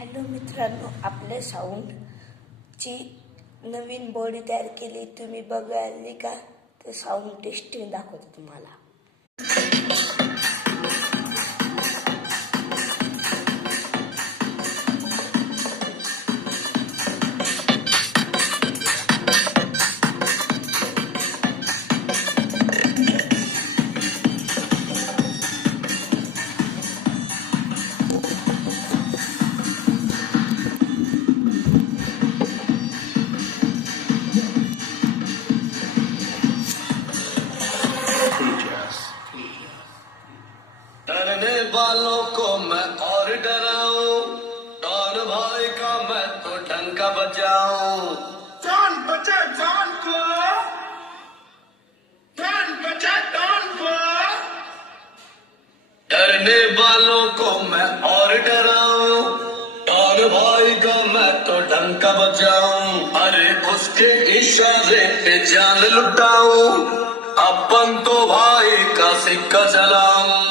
Hello मित्रांनो, आपल्या साऊंडची नवीन body तयार केली. तुम्ही बघाली का? तर साऊंड टेस्टिंग दाखवतो तुम्हाला. डरने वालों को मैं और डराऊं, डॉन भाई का मैं तो डंका बजाऊं. जान बचा जान को, जान बचा जान को. डरने वालों को मैं और डराऊं, डॉन भाई का मैं तो डंका बजाऊं. अरे उसके इशारे पे जान लुटाऊं, अपन तो भाई का सिक्का चलाऊं.